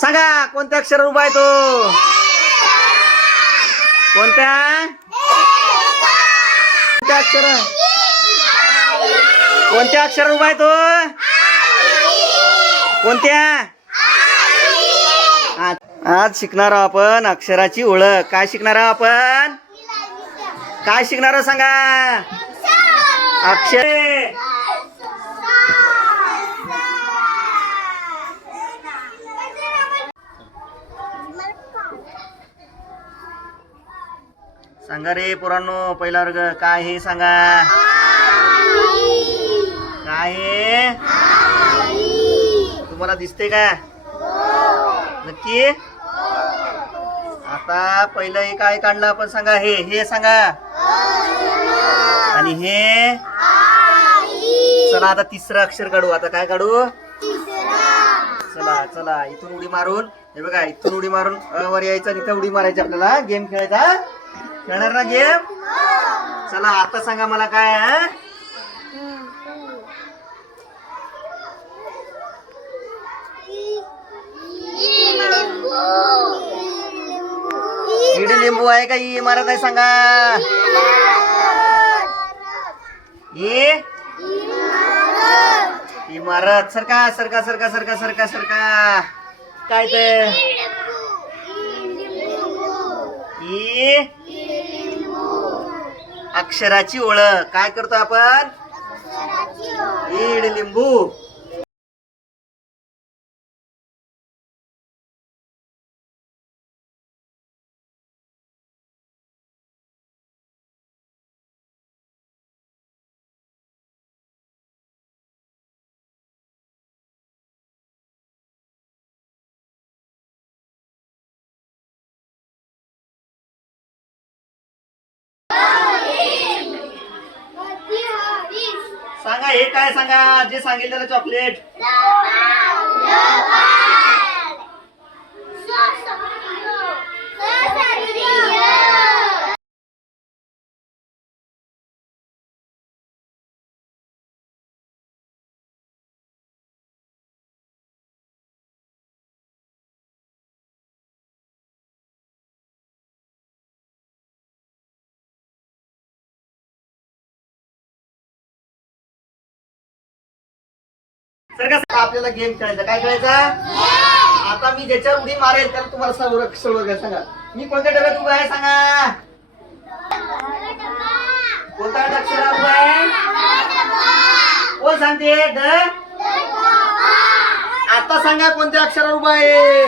सांगा कोणत्या अक्षर उभा आहे तो? कोणत्या? कोणत्या अक्षर कोणत्या अक्षर उभा आहे तो? कोणत्या? आज- आज शिकणार आहोत आपण अक्षराची ओळख. काय शिकणार आहोत आपण? काय शिकणार सांगा? अक्षर. सांगा रे पोरांनो पहिला वर्ग काय हे सांगा. काय हे? तुम्हाला दिसते का? नक्की? आता पहिलं हे काय काढलं आपण सांगा हे हे सांगा. आणि हे? चला आता तिसरं अक्षर काढू. आता काय काढू? चला चला इथून उडी मारून. हे बघा इथून उडी मारून वर यायचं इथं उडी मारायची आपल्याला. गेम खेळायचा. खेळणार ना गेम? चला आता सांगा मला काय हा? इडी लिंबू आहे का? ई इमारत आहे सांगा. ही इमारत. सरका सरका सरका सरका सरका सरका. काय ते? ई? अक्षराची ओळख. काय करतो आपण? इड लिंबू हे काय सांगा? जे सांगितलेलं चॉकलेट सर कसं आपल्याला गेम खेळायचा. काय खेळायचा? आता मी ज्याच्यावर उडी मारेल त्याला तुम्हाला सर्व सांगा मी कोणत्या डब्यात उभा आहे? सांगा. कोणता अक्षर उभा आहे? कोण सांगते? ड आता सांगा कोणत्या अक्षरावर उभा आहे.